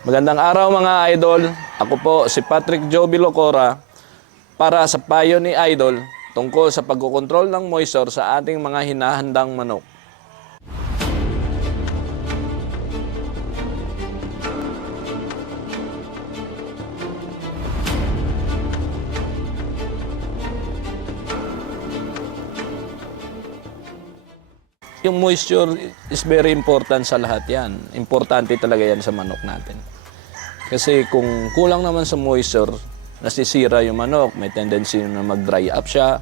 Magandang araw mga idol. Ako po si Patrick Joby Locora para sa payo ni Idol tungkol sa pagkokontrol ng moisture sa ating mga hinahandang manok. Yung moisture is very important sa lahat yan. Importante talaga yan sa manok natin. Kasi kung kulang naman sa moisture, nasisira yung manok. May tendency na mag-dry up siya.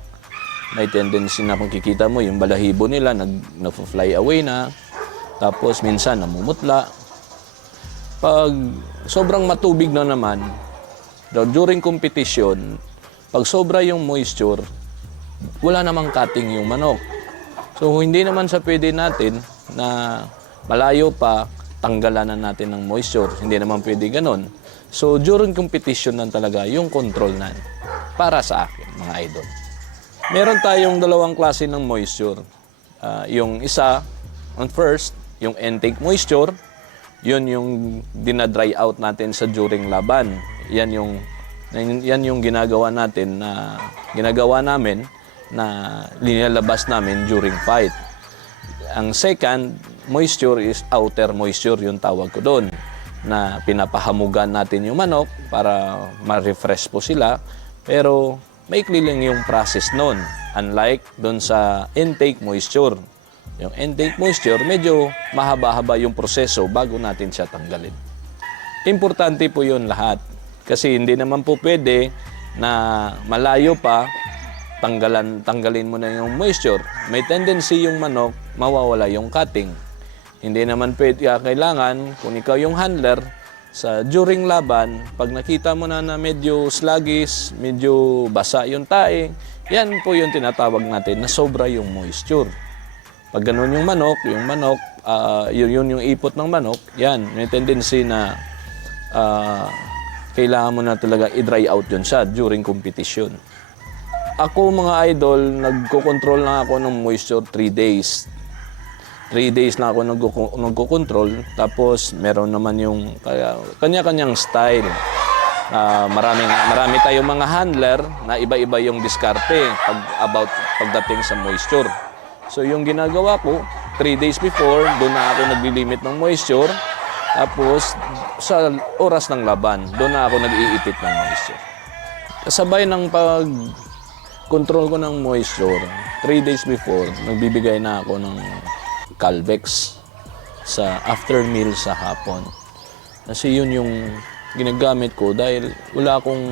May tendency na makikita mo yung balahibo nila, nag-fly away na. Tapos minsan namumutla. Pag sobrang matubig na naman, during competition, pag sobra yung moisture, wala namang cutting yung manok. So, hindi naman sa pwede natin na malayo pa, tanggalan na natin ng moisture. Hindi naman pwede ganon. So, during competition lang talaga yung control na para sa akin, mga idol. Meron tayong dalawang klase ng moisture. Yung isa, on first, yung intake moisture, yun yung dinadry out natin sa during laban. Yan yung ginagawa natin na ginagawa namin na linalabas namin during fight. Ang second moisture is outer moisture, yung tawag ko doon, na pinapahamugan natin yung manok para ma-refresh po sila, pero maikli lang yung process noon, unlike doon sa intake moisture. Yung intake moisture, medyo mahaba-haba yung proseso bago natin siya tanggalin. Importante po yun lahat, kasi hindi naman po pwede na malayo pa tanggalin mo na yung moisture. May tendency yung manok, mawawala yung cutting. Hindi naman pwede, kailangan, kung ikaw yung handler, during laban, pag nakita mo na medyo sluggish, medyo basa yung tae, yan po yung tinatawag natin na sobra yung moisture. Pag ganun yung manok, yun yung ipot ng manok, yan, may tendency na kailangan mo na talaga i-dry out yun siya during competition. Ako mga idol, nagko-control lang ako ng moisture 3 days. 3 days lang ako nagko-control. Tapos meron naman yung kanya-kanyang style. Marami tayong mga handler na iba-iba yung diskarte pagdating sa moisture. So yung ginagawa ko, 3 days before, doon na ako naglilimit ng moisture. Tapos sa oras ng laban, doon na ako nag-iipit ng moisture. Kasabay ng control ko ng moisture, 3 days before, nagbibigay na ako ng Calvex sa after meal sa hapon. Kasi yun yung ginagamit ko dahil wala akong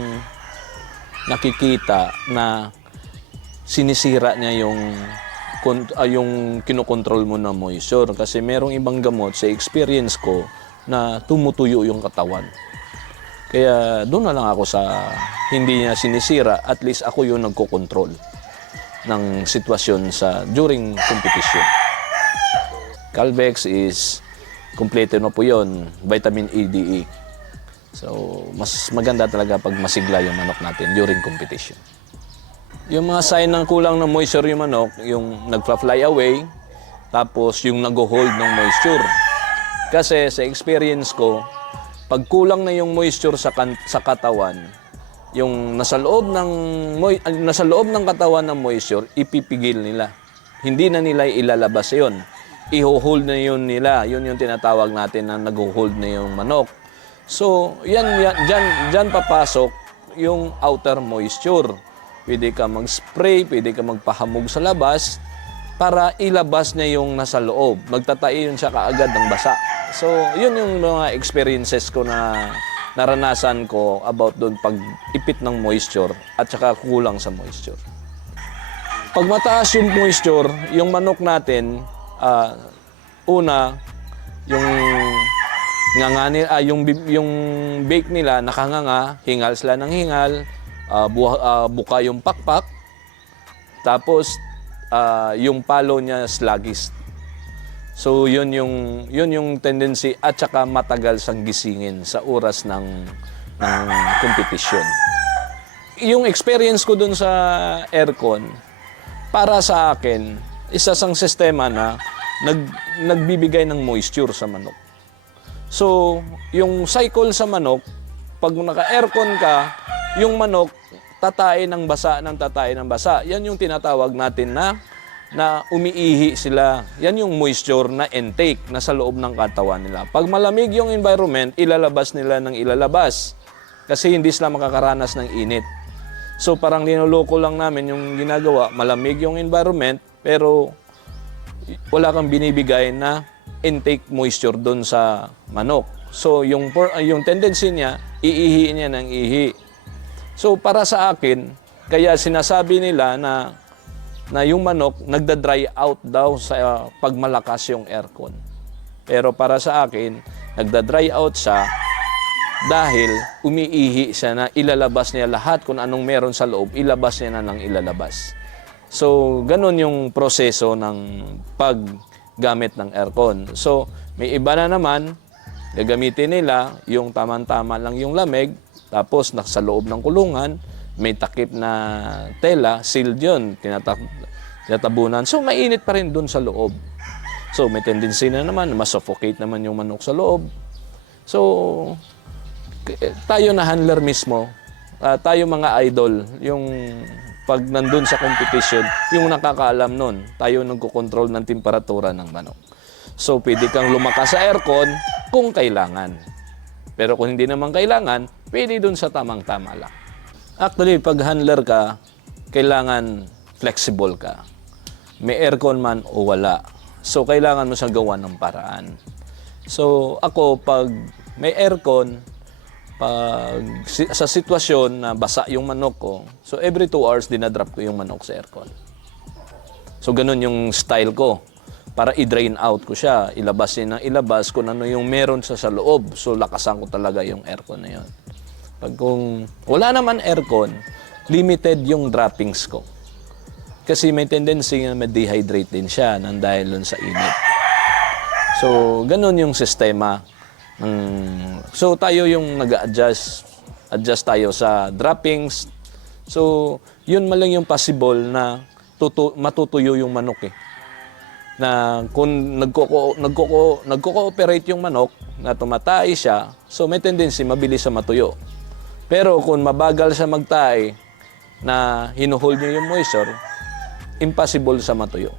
nakikita na sinisira niya yung kinokontrol mo na moisture. Kasi merong ibang gamot sa experience ko na tumutuyo yung katawan. Kaya doon na lang ako sa hindi niya sinisira, at least ako yung nagko-control ng sitwasyon during competition. Calvex is kompleto na po yun, vitamin E, D, E. So, mas maganda talaga pag masigla yung manok natin during competition. Yung mga sign ng kulang ng moisture yung manok, yung nagpa-fly away, tapos yung nag-hold ng moisture. Kasi sa experience ko, pag kulang na yung moisture sa katawan, yung nasa loob ng katawan ng moisture, ipipigil nila. Hindi na nila ilalabas yon. I-hold na yun nila. Yun yung tinatawag natin na nag-hold na yung manok. So, dyan papasok yung outer moisture. Pwede ka mag-spray, pwede ka magpahamog sa labas para ilabas niya yung nasa loob. Magtatai yun siya kaagad ng basa. So, yun yung mga experiences ko na naranasan ko about doon pag-ipit ng moisture at saka kulang sa moisture. Pag mataas yung moisture, yung manok natin, una, yung bake nila nakanganga, hingal sila ng hingal, buka yung pakpak, tapos yung palo niya sluggish. So, yun yung tendency at saka matagal sang gisingin sa oras ng competition. Yung experience ko dun sa aircon, para sa akin, isa sang sistema na nagbibigay ng moisture sa manok. So, yung cycle sa manok, pag naka-aircon ka, yung manok tatain ng basa ng tatain ng basa. Yan yung tinatawag natin na umiihi sila. Yan yung moisture na intake na sa loob ng katawan nila. Pag malamig yung environment, ilalabas nila ng ilalabas. Kasi hindi sila makakaranas ng init. So parang linuloko lang namin yung ginagawa, malamig yung environment, pero wala kang binibigay na intake moisture doon sa manok. So yung tendency niya, iihi niya ng ihi. So para sa akin, kaya sinasabi nila na yung manok nagda-dry out daw sa pagmalakas yung aircon. Pero para sa akin, nagda-dry out siya dahil umiihi siya na ilalabas niya lahat kung anong meron sa loob, ilabas niya na ng ilalabas. So, ganun yung proseso ng paggamit ng aircon. So, may iba na naman, gagamitin nila yung tamang-tama lang yung lamig, tapos nasa loob ng kulungan, may takip na tela, sealed yun, tinatabunan. So, mainit pa rin dun sa loob. So, may tendency na naman, masuffocate naman yung manok sa loob. So, tayo na handler mismo, tayo mga idol, yung pag nandun sa competition, yung nakakaalam nun, tayo nagko-control ng temperatura ng manok. So, pwede kang lumakas sa aircon kung kailangan. Pero kung hindi naman kailangan, pwede dun sa tamang-tama lang. Actually, pag handler ka, kailangan flexible ka. May aircon man o wala. So, kailangan mo siyang gawa ng paraan. So, ako, pag may aircon, pag sa sitwasyon na basa yung manok ko, so every 2 hours dinadrop ko yung manok sa aircon. So ganun yung style ko para i-drain out ko siya, ilabas niya ng ilabas kung ano yung meron sa loob. So lakasan ko talaga yung aircon na yun. Pag kung wala naman aircon, limited yung droppings ko. Kasi may tendency na ma-dehydrate din siya nang dahil sa init. So ganun yung sistema. So tayo yung adjust tayo sa droppings. So yun man lang yung possible na matutuyo yung manok eh. Na kung nagko-cooperate yung manok na tumatay siya, so may tendency mabilis sa matuyo. Pero kung mabagal siya magtay na hinuhold niya yung moisture, impossible sa matuyo.